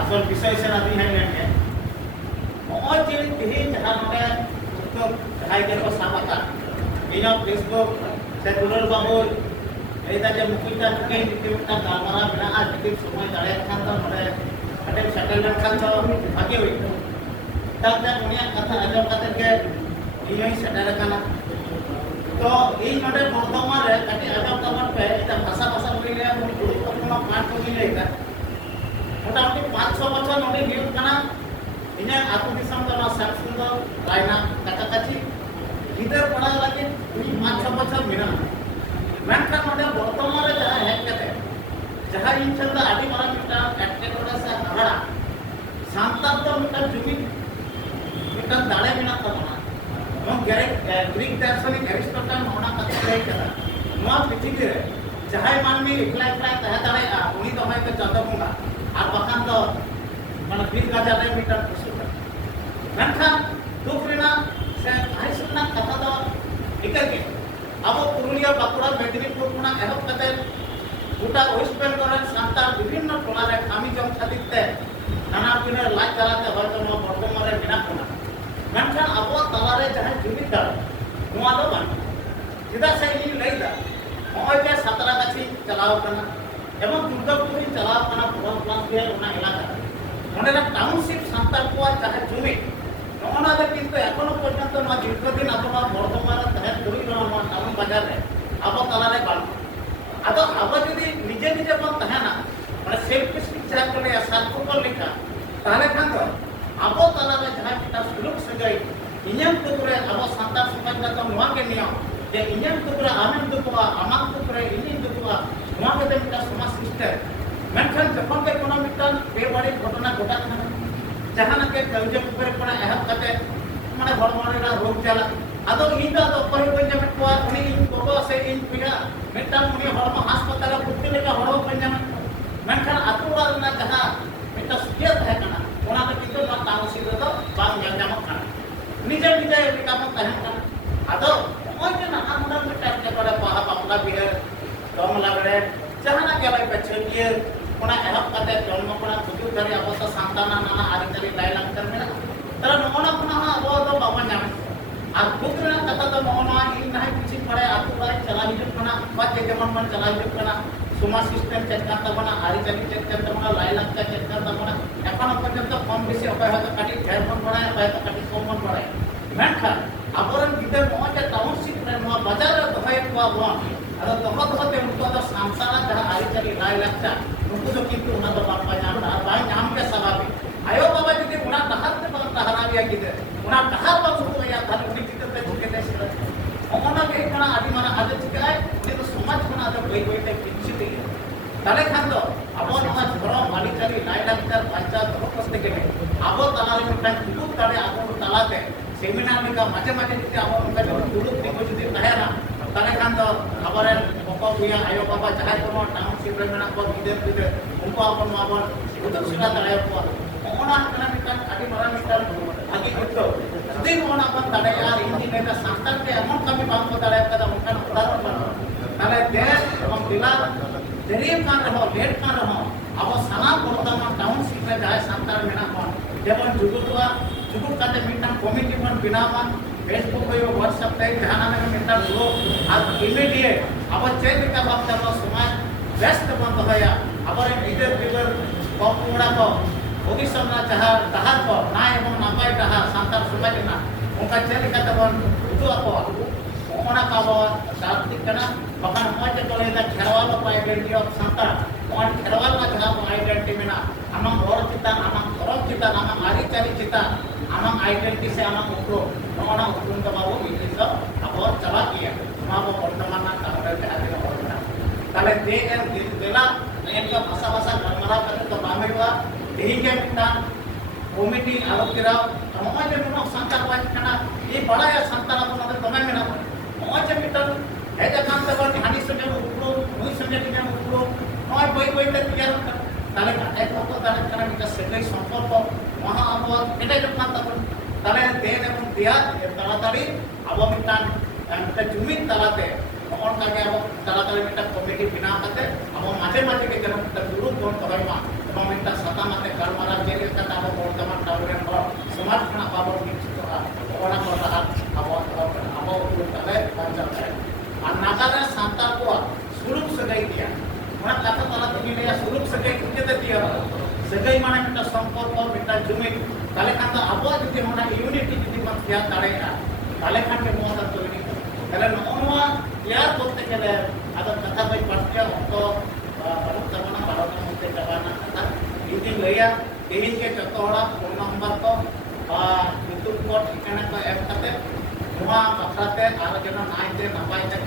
আসল বিষয় সেনা দুই হাই লেন নয় যে তেহেᱧ যাহা নডে উত্তর যাহাই কে ko সাবাকা ইনা ফেসবুক সে দুলাল বাবু এইটা যে মুকুলটা থেকে একটা গালমারা বিনা আর যদি সময় দাঁড়িয়ে খান তো নডে আটে সেটেলমেন্ট খান তো ভাগে হই তাতে উনিয়া কথা আজম কাতে কে ইনি সেটেল কানা তো এই নডে বর্তমান রে কাটি আজম কামন পে এটা ভাষা ভাষা বইলে গুরুত্বপূর্ণ পাঠ করিলে এটা মোটামুটি 5-6 বছর নডে হিউজ কানা ইনা আতু দিশম তো না সাকসুন্দর রায়না কাছাকাছি গিদার পড়া লাগে 5-6 বছর মিনা মেনখান নডে বর্তমান রে যাহা হেক কাতে যাহা ইনশাল্লাহ আদি মারা মিটা একটা করে সে হাড়া সান্তার তো মিটা জুমি মিটা দাড়ে মিনা তাবনা এবং গ্রিক দার্শনিক অ্যারিস্টটল ওনা কথা লই করা নোয়া পৃথিবী রে যাহাই মানবী একলা একলা তাহা দাড়ায়া উনি তো হয়তো চাঁদ বঙ্গা আর বাখান তো মানে 20,000 মিটার প্রসিদ্ধ মেনখান দুঃখ রেনা সে আইসনা কথা তো একাকে আবো পুরুলিয়া বাঁকুড়া মেদিনীপুর কোনা এহব কাতে গোটা ওয়েস্ট বেঙ্গলের সান্তাল বিভিন্ন টলারে খামি জম ছাদিতে নানা দিনের লাইট জ্বালাতে হয়তো বর্তমানে মেনা কোনা মেনখান আবো তালারে যাহা জীবিত দাঁড় নোয়া দো বান যেটা সে ইনি লইদা নয় যে সাঁতরাগাছি চালাও কানা এবং দুর্গাপুরি চালাও কানা প্রভাব প্লাস দিয়ে ওনা এলাকা ওনারা টাউনশিপ সান্তাল কোয়া যাহা জমি নমনাদে কিন্তু এখনো পর্যন্ত নোয়া দীর্ঘদিন আবহাওয়া বর্তমানে তাহা ধরি নোয়া টাউন বাজারে আবো তালারে বান আদো আবো যদি নিজে নিজে বন তাহা না মানে সেলফিশ যাহা করে স্বার্থপর লেখা তাহলে খান তো আবো তালারে যাহা কিটা সুলুক সজাই ইঞ্জাম করে আবো সান্তাল সমাজ তো নোয়া কে নিয়ম যে ইঞ্জাম করে আমেন দুকুয়া আমাক করে ইনি দুকুয়া নোয়া কে মিটা সমাজ সিস্টেম মেনখান যখন কে কোনো মিটান বেবাড়ি ঘটনা ঘটা খানা জাহানাকে কাউজে উপরে পড়া এহব কাতে মানে হরমোনেরা রোগ জ্বালা আদো ইন্দা তো পরে বইজা মেটওয়া উনি কত সে ইন পিড়া মেটান উনি হরমো হাসপাতালে ভর্তি লেখা হরমো বইজা মেনখান আতুরা না যাহা মেটা সুখিয়া থাকে কানা ওনাতে কিন্তু না তামসিক তো বাং জামক কানা নিজে নিজে কাম তাহেন কানা আদো ওই যে না আমরা মেটা কে করে পাহা বাপলা বিহে দম লাগড়ে জাহানা কে লাই পেছলিয়ে ওনা এহব কাতে জন্ম কোনা বুজুর ধরে অবস্থা সান্তানা নানা আরিতারি লাইলাম করমেনা তারা নমনা কোনা আবো তো বাবা জানে আর বুকরা কথা তো নমনা ইন নাই কিছু পড়ে আতু বাই চালা হিজুক কোনা বাচ্চা যেমন মন চালা হিজুক কোনা সমাজ সিস্টেম চেক করতে বনা আরিতারি চেক করতে বনা লাইলাম চেক করতে বনা এখন পর্যন্ত কম বেশি অপায় হয়তো কাটি ঢের মন পড়ায় হয়তো কাটি কম মন পড়ায় মেনখান আবরণ গিদর মজা টাউনশিপ রে নোয়া বাজারে দহাই কোয়া বন আর তখন হতে উनको तो संसारा जहां आरिचारी लाय लगता उनको तो किंतु उना तो बापा जान रहा भाई नाम के स्वाभाविक आयो बाबा जी उना तहत पे बंद हरा गया किदे उना तहत पर सुतो या था उनी किते पे झुके दे सिर ओना के कणा आदि माना आज चिका है उनी तो समाज कोना तो कोई कोई ते किछि दे ताले खान तो अब नोआ झरो आरिचारी लाय लगता बाच्चा तो कष्ट के अब तलारे मिटान दुलुक ताले अब तलाते सेमिनार में का माजे माजे जिते अब उनका दुलुक देखो जदि तहेना ताले खान तो खबर पको भैया आयो बाबा जहां को टाउनशिप रे मेना को गिदर गिदर उनको अपन माबन उदर सुना तड़ाय को ओना कना मिटान आदि मरा मिटान आगे हतो जदि ओना अपन तड़ाय यार इंदी नेता सांताल के एमन कमी बात को तड़ाय कदा उनका उदाहरण ताले देश एवं जिला जरिए कान रहो लेट कान रहो अब साना वर्तमान टाउनशिप रे जाय सांताल मेना कोन जेमन जुगुतवा जुगुत काते मिटान कमिटी मन बिनावन फेसबुक पे व्हाट्सएप पे जहाना में मिटा लो आज इमीडिएट अब चेक का वक्त अब समाज व्यस्त बंद होया अब लीडर फिगर कपुड़ा को भविष्य ना चाहा डहार को ना एवं नापाय डहार सांताल समाज ना उनका चेक का तबन उदु ako ओना का बो दार्थिक कना बखान मज को लेदा खेरवाल को आइडेंटिटी ऑफ सांताल और खेरवाल ना जहां आइडेंटिटी में ना amang और चिता amang orang चिता amang आरी चारी चिता amang आइडेंटिटी से amang उपरो नोना उपरून का बाबू इस तो अब और चला किया माबो वर्तमान ना तारे जाते ना वर्तमान ताले दे एन देला इनका भाषा भाषा गरमरा करे तो बामे हुआ यही के मिटा कमिटी आलोकिराव समाज में नो संताल वाज कना ये बड़ा या संताल अपन तो तमे में ना समाज में मिटा है जगह से बन हानि संजय उपरो मुई संजय के उपरो नय कोई कोई ते तैयार তাহলে এক পক্ষ তাহলে কারণ এটা সেটাই সম্পর্ক মহা আবহাওয়া এটাই যখন তখন তাহলে দেন এবং দেয়া তাড়াতাড়ি আবহাওয়া মিটান একটা জমির তালাতে তখন তাকে আবহাওয়া তাড়াতাড়ি একটা কমিটি বিনা কাতে আবহাওয়া মাঝে মাঝে কে যেন একটা দুরুপ বন করাইমা এবং একটা সাতা মাতে কারমারা मिले सुलूक सगे किते दिया सगे माने मिटा संपर्क मिटा जुमिद ताले खान तो अब जुदी होना यूनिटी जुदी मत किया दाड़ेगा ताले खान के मोता तो नहीं ताले नोनवा यार बोलते गले अगर कथा भाई पढ़ते तो प्रमुख तमना भारत में होते जवाना कथा जुदी लया तेहिन के जतोड़ा फोन नंबर को यूट्यूब को ठिकाना को एप करते नुआ कथाते आरो जना नाइते नपाइते